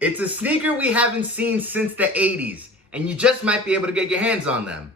It's a sneaker we haven't seen since the 80s, and you just might be able to get your hands on them.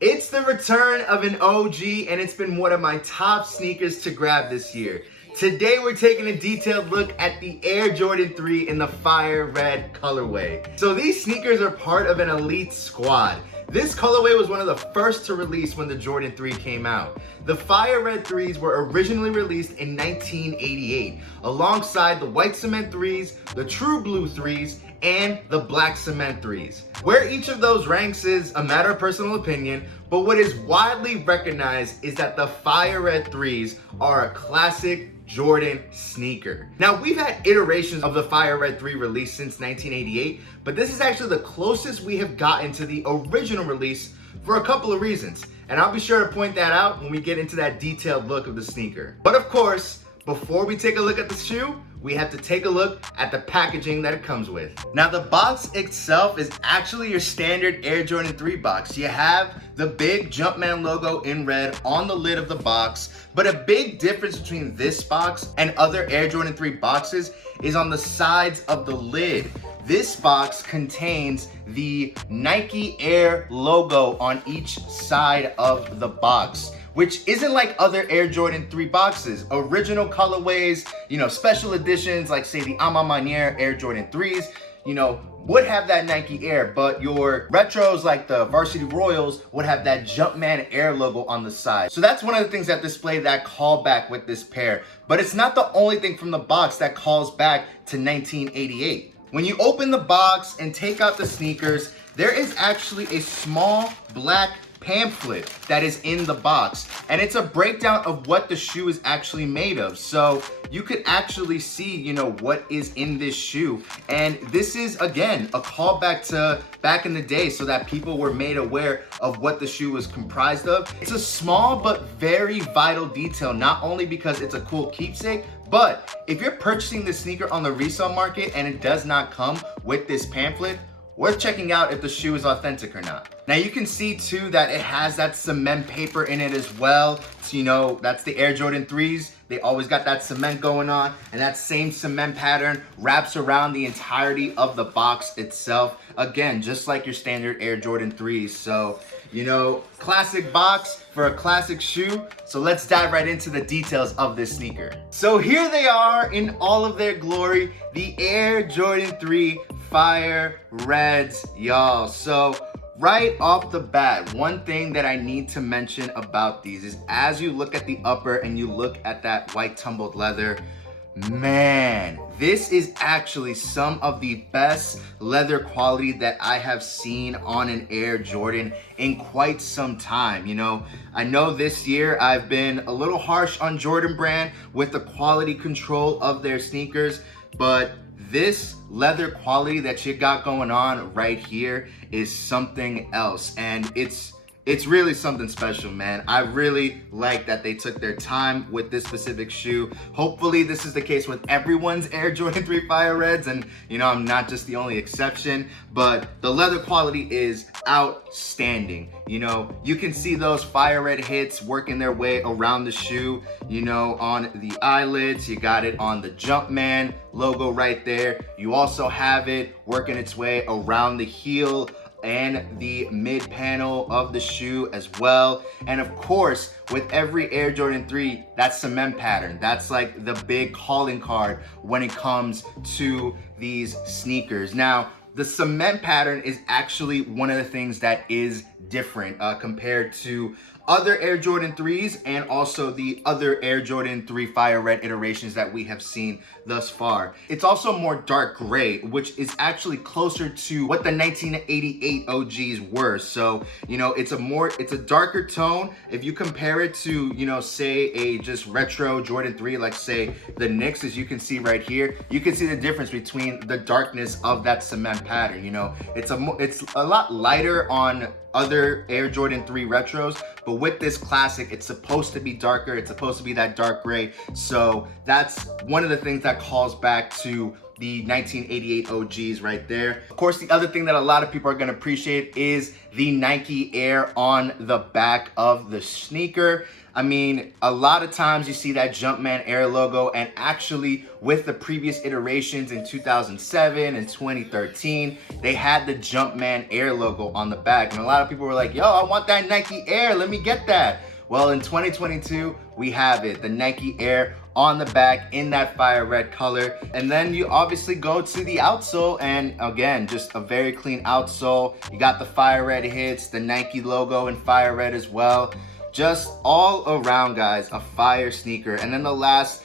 It's the return of an OG, and it's been one of my top sneakers to grab this year. Today we're taking a detailed look at the Air Jordan 3 in the fire red colorway. So these sneakers are part of an elite squad. This colorway was one of the first to release when the Jordan 3 came out. The fire red 3s were originally released in 1988, alongside the white cement 3s, the true blue 3s, and the black cement 3s. Where each of those ranks is a matter of personal opinion, but what is widely recognized is that the fire red 3s are a classic Jordan sneaker. Now, we've had iterations of the Fire Red 3 released since 1988, but this is actually the closest we have gotten to the original release for a couple of reasons. And I'll be sure to point that out when we get into that detailed look of the sneaker. But of course, before we take a look at the shoe, we have to take a look at the packaging that it comes with. Now, the box itself is actually your standard Air Jordan 3 box. You have the big Jumpman logo in red on the lid of the box, but a big difference between this box and other Air Jordan 3 boxes is on the sides of the lid. This box contains the Nike Air logo on each side of the box, which isn't like other Air Jordan 3 boxes. Original colorways, special editions like say the A Ma Maniere Air Jordan 3s, would have that Nike Air, but your retros like the Varsity Royals would have that Jumpman Air logo on the side. So that's one of the things that display that callback with this pair. But it's not the only thing from the box that calls back to 1988. When you open the box and take out the sneakers, there is actually a small black pamphlet that is in the box, and it's a breakdown of what the shoe is actually made of, so you could actually see what is in this shoe. And this is again a callback to back in the day so that people were made aware of what the shoe was comprised of. It's a small but very vital detail, not only because it's a cool keepsake, but if you're purchasing this sneaker on the resale market and it does not come with this pamphlet, worth checking out if the shoe is authentic or not. Now you can see too that it has that cement paper in it as well. So that's the Air Jordan 3s. They always got that cement going on, and that same cement pattern wraps around the entirety of the box itself. Again, just like your standard Air Jordan 3s. So, classic box for a classic shoe. So let's dive right into the details of this sneaker. So here they are in all of their glory, the Air Jordan 3 Fire Reds, y'all. So right off the bat, one thing that I need to mention about these is as you look at the upper and you look at that white tumbled leather, man, this is actually some of the best leather quality that I have seen on an Air Jordan in quite some time. I know this year I've been a little harsh on Jordan Brand with the quality control of their sneakers, but this leather quality that you got going on right here is something else, and it's really something special, man. I really like that they took their time with this specific shoe. Hopefully this is the case with everyone's Air Jordan 3 Fire Reds, and I'm not just the only exception, but the leather quality is outstanding. You can see those fire red hits working their way around the shoe, on the eyelids. You got it on the Jumpman logo right there. You also have it working its way around the heel and the mid panel of the shoe as well. And of course, with every Air Jordan 3, that cement pattern, that's like the big calling card when it comes to these sneakers. Now, the cement pattern is actually one of the things that is different compared to other Air Jordan 3s and also the other Air Jordan 3 Fire Red iterations that we have seen thus far. It's also more dark gray, which is actually closer to what the 1988 OGs were. So, it's a darker tone. If you compare it to, say a just retro Jordan 3, like say the Knicks, as you can see right here, you can see the difference between the darkness of that cement pattern. It's a lot lighter on other Air Jordan 3 retros, but with this classic, it's supposed to be darker. It's supposed to be that dark gray. So that's one of the things that calls back to the 1988 OGs right there. Of course, the other thing that a lot of people are gonna appreciate is the Nike Air on the back of the sneaker. I mean, a lot of times you see that Jumpman Air logo, and actually with the previous iterations in 2007 and 2013, they had the Jumpman Air logo on the back. And a lot of people were like, yo, I want that Nike Air, let me get that. Well, in 2022, we have it, the Nike Air on the back in that fire red color. And then you obviously go to the outsole, and again, just a very clean outsole. You got the fire red hits, the Nike logo in fire red as well. Just all around, guys, a fire sneaker. And then the last,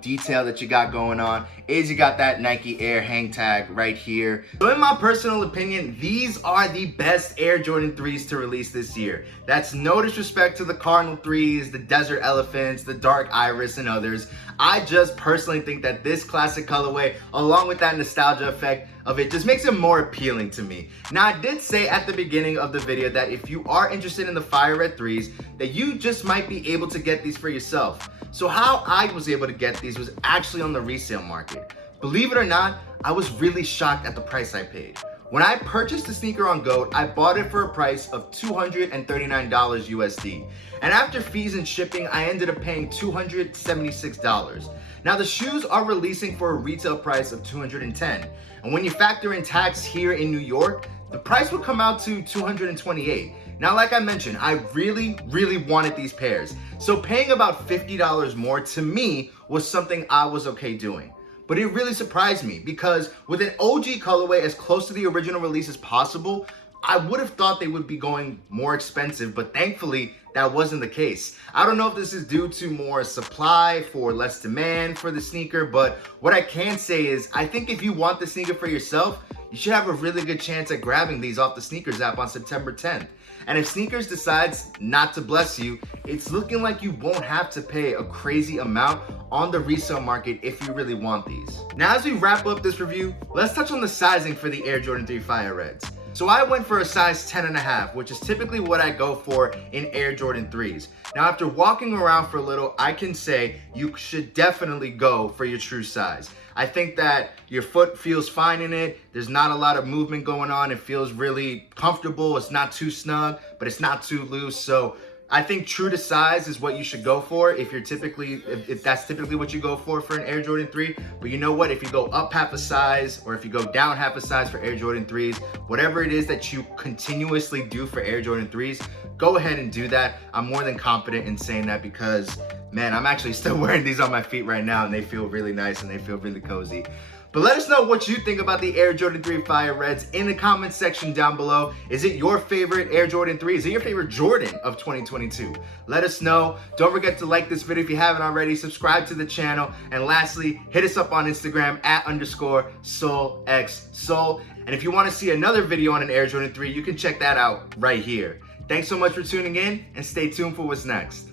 detail that you got going on is you got that Nike Air hang tag right here. So in my personal opinion, these are the best Air Jordan 3s to release this year. That's no disrespect to the Cardinal 3s, the Desert Elephants, the Dark Iris, and others. I just personally think that this classic colorway, along with that nostalgia effect of it, just makes it more appealing to me. Now, I did say at the beginning of the video that if you are interested in the fire red 3s, that you just might be able to get these for yourself. So how I was able to get these was actually on the resale market. Believe it or not, I was really shocked at the price I paid. When I purchased the sneaker on GOAT, I bought it for a price of $239 USD. And after fees and shipping, I ended up paying $276. Now the shoes are releasing for a retail price of $210. And when you factor in tax here in New York, the price would come out to $228. Now, like I mentioned, I really, really wanted these pairs. So paying about $50 more to me was something I was okay doing. But it really surprised me because with an OG colorway as close to the original release as possible, I would have thought they would be going more expensive, but thankfully that wasn't the case. I don't know if this is due to more supply for less demand for the sneaker, but what I can say is I think if you want the sneaker for yourself, you should have a really good chance at grabbing these off the Sneakers app on September 10th. And if Sneakers decides not to bless you, it's looking like you won't have to pay a crazy amount on the resale market if you really want these. Now, as we wrap up this review, let's touch on the sizing for the Air Jordan 3 Fire Reds. So I went for a size 10.5, which is typically what I go for in Air Jordan 3s. Now, after walking around for a little, I can say you should definitely go for your true size. I think that your foot feels fine in it. There's not a lot of movement going on. It feels really comfortable. It's not too snug, but it's not too loose. So I think true to size is what you should go for if that's typically what you go for an Air Jordan 3. But you know what? If you go up half a size or if you go down half a size for Air Jordan 3s, whatever it is that you continuously do for Air Jordan 3s, go ahead and do that. I'm more than confident in saying that because, man, I'm actually still wearing these on my feet right now and they feel really nice and they feel really cozy. But let us know what you think about the Air Jordan 3 Fire Reds in the comments section down below. Is it your favorite Air Jordan 3? Is it your favorite Jordan of 2022? Let us know. Don't forget to like this video if you haven't already. Subscribe to the channel. And lastly, hit us up on Instagram @_SoulXSoul. And if you want to see another video on an Air Jordan 3, you can check that out right here. Thanks so much for tuning in and stay tuned for what's next.